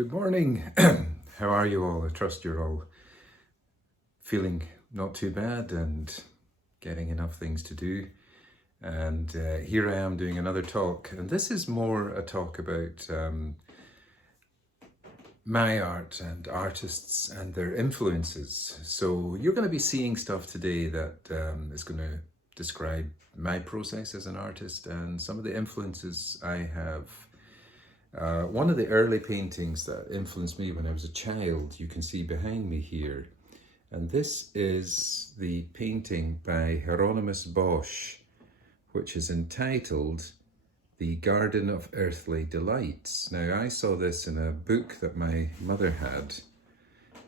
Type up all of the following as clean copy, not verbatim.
Good morning. How are you all? I trust you're all feeling not too bad and getting enough things to do. And here I am doing another talk, and this is more a talk about my art and artists and their influences. So you're going to be seeing stuff today that is going to describe my process as an artist and some of the influences I have. One of the early paintings that influenced me when I was a child, you can see behind me here. And this is the painting by Hieronymus Bosch, which is entitled The Garden of Earthly Delights. Now, I saw this in a book that my mother had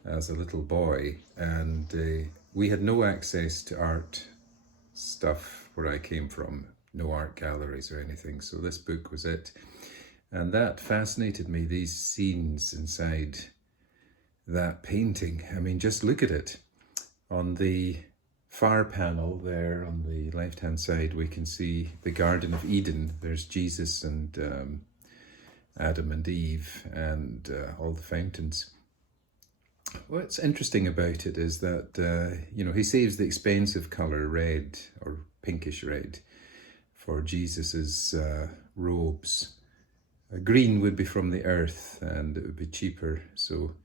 as a little boy, and we had no access to art stuff where I came from, no art galleries or anything, so this book was it. And that fascinated me, these scenes inside that painting. I mean, just look at it. On the far panel there on the left-hand side, we can see the Garden of Eden. There's Jesus and Adam and Eve and all the fountains. What's interesting about it is that, he saves the expensive colour red or pinkish red for Jesus's robes. Green would be from the earth and it would be cheaper. So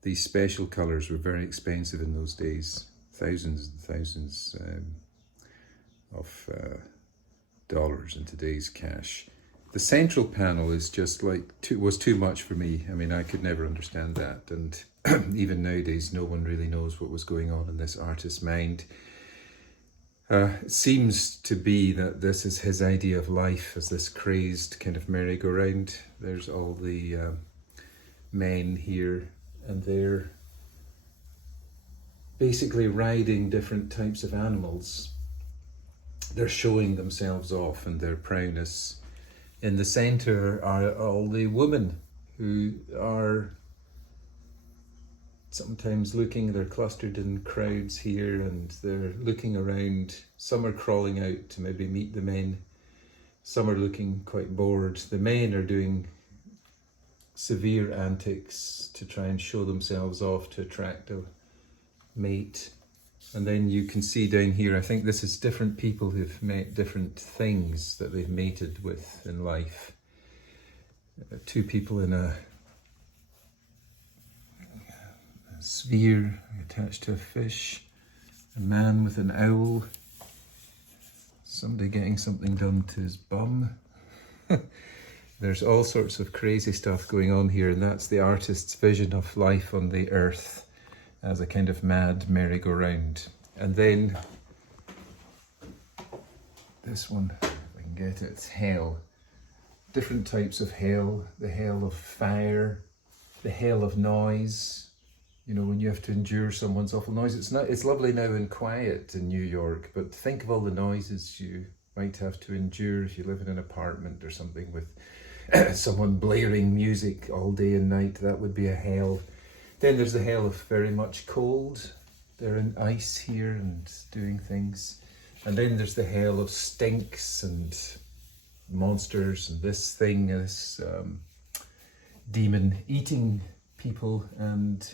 these special colours were very expensive in those days. Thousands and thousands of dollars in today's cash. The central panel is just was too much for me. I mean, I could never understand that. And even nowadays, no one really knows what was going on in this artist's mind. It seems to be that this is his idea of life as this crazed kind of merry-go-round. There's all the men here and there basically riding different types of animals. They're showing themselves off and their prowess. In the centre are all the women who are sometimes they're clustered in crowds here and they're looking around. Some are crawling out to maybe meet the men. Some are looking quite bored. The men are doing severe antics to try and show themselves off to attract a mate. And then you can see down here, I think this is different people who've met different things that they've mated with in life. Two people in a sphere attached to a fish, a man with an owl, somebody getting something done to his bum. There's all sorts of crazy stuff going on here, and that's the artist's vision of life on the earth as a kind of mad merry-go-round. And then this one, if I can get it, it's hell. Different types of hell, the hell of fire, the hell of noise. You know, when you have to endure someone's awful noise. It's lovely now and quiet in New York, but think of all the noises you might have to endure if you live in an apartment or something with someone blaring music all day and night. That would be a hell. Then there's the hell of very much cold. They're in ice here and doing things. And then there's the hell of stinks and monsters and this demon eating people and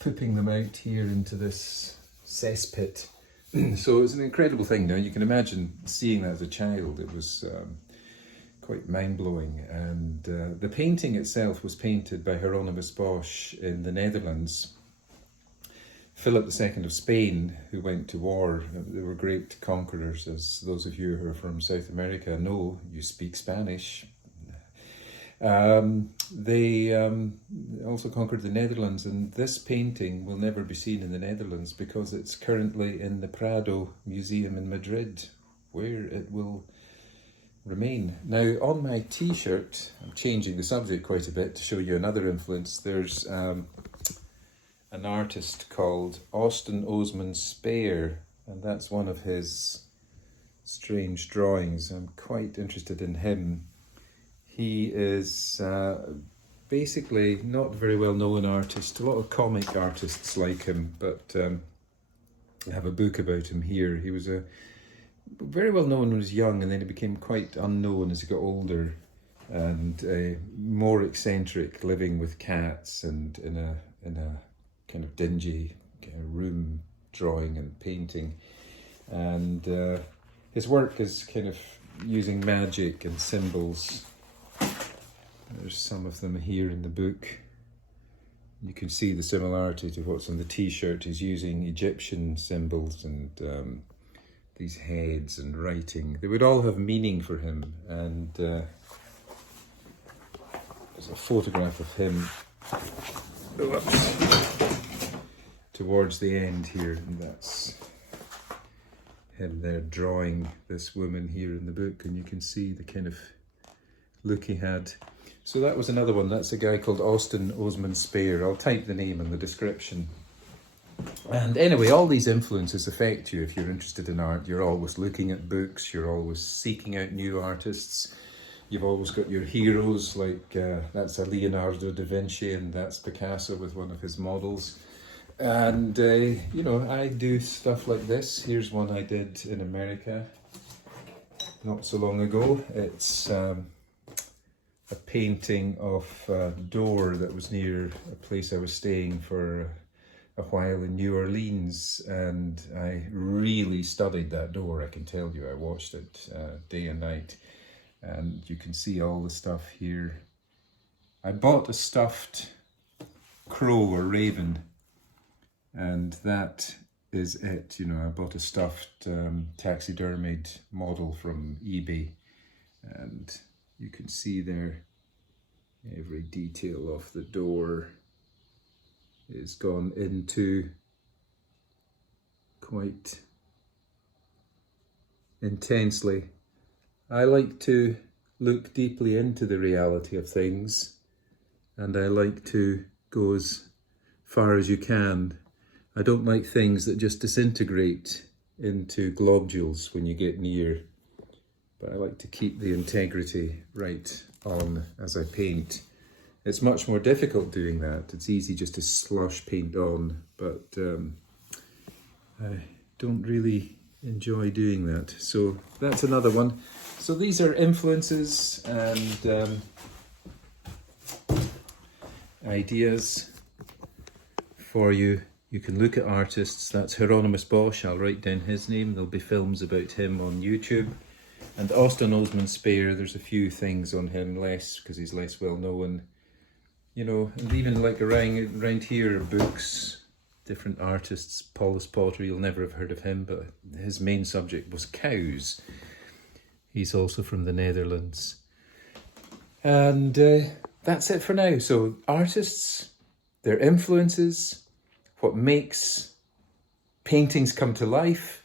pooping them out here into this cesspit. So it was an incredible thing. Now you can imagine seeing that as a child. It was quite mind-blowing. And the painting itself was painted by Hieronymus Bosch in the Netherlands. Philip II of Spain, who went to war, they were great conquerors, as those of you who are from South America know. You speak Spanish. They also conquered the Netherlands, and this painting will never be seen in the Netherlands because it's currently in the Prado Museum in Madrid, where it will remain. Now, on my t-shirt, I'm changing the subject quite a bit to show you another influence. There's an artist called Osman Spear, and that's one of his strange drawings. I'm quite interested in him. He is basically not a very well known artist. A lot of comic artists like him, but I have a book about him here. He was very well known when he was young, and then he became quite unknown as he got older. and more eccentric, living with cats and in a kind of dingy kind of room, drawing and painting. And his work is kind of using magic and symbols. There's some of them here in the book. You can see the similarity to what's on the t-shirt. He's using Egyptian symbols and these heads and writing. They would all have meaning for him. And there's a photograph of him towards the end here, and that's him there drawing this woman here in the book, and you can see the kind of look he had. So that was another one. That's a guy called Osman Speyer. I'll type the name in the description. And anyway, all these influences affect you if you're interested in art. You're always looking at books, you're always seeking out new artists. You've always got your heroes, like that's a Leonardo da Vinci and that's Picasso with one of his models. And, you know, I do stuff like this. Here's one I did in America not so long ago. It's a painting of a door that was near a place I was staying for a while in New Orleans, and I really studied that door, I can tell you. I watched it day and night, and you can see all the stuff here. I bought a stuffed crow or raven, and that is it. You know, I bought a stuffed taxidermied model from eBay, and you can see there every detail of the door is gone into quite intensely. I like to look deeply into the reality of things, and I like to go as far as you can. I don't like things that just disintegrate into globules when you get near, but I like to keep the integrity right on as I paint. It's much more difficult doing that. It's easy just to slush paint on, but I don't really enjoy doing that. So that's another one. So these are influences and ideas for you. You can look at artists. That's Hieronymus Bosch. I'll write down his name. There'll be films about him on YouTube. And Osman Speyer, there's a few things on him, less because he's less well known. You know, and even like around here are books, different artists. Paulus Potter, you'll never have heard of him, but his main subject was cows. He's also from the Netherlands. And that's it for now. So artists, their influences, what makes paintings come to life.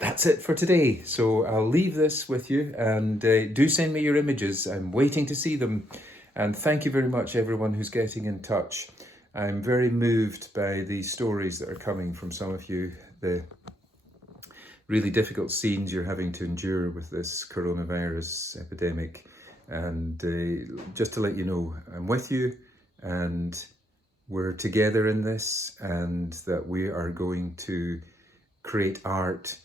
That's it for today. So I'll leave this with you, and do send me your images. I'm waiting to see them. And thank you very much, everyone who's getting in touch. I'm very moved by the stories that are coming from some of you, the really difficult scenes you're having to endure with this coronavirus epidemic. And just to let you know, I'm with you, and we're together in this, and that we are going to create art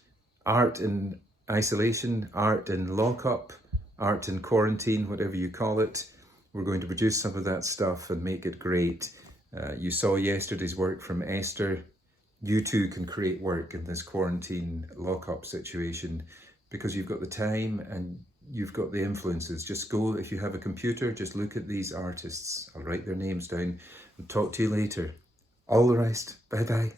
in isolation, art in lockup, art in quarantine, whatever you call it. We're going to produce some of that stuff and make it great. You saw yesterday's work from Esther. You too can create work in this quarantine lockup situation because you've got the time and you've got the influences. Just go, if you have a computer, just look at these artists. I'll write their names down and talk to you later. All the rest. Bye-bye.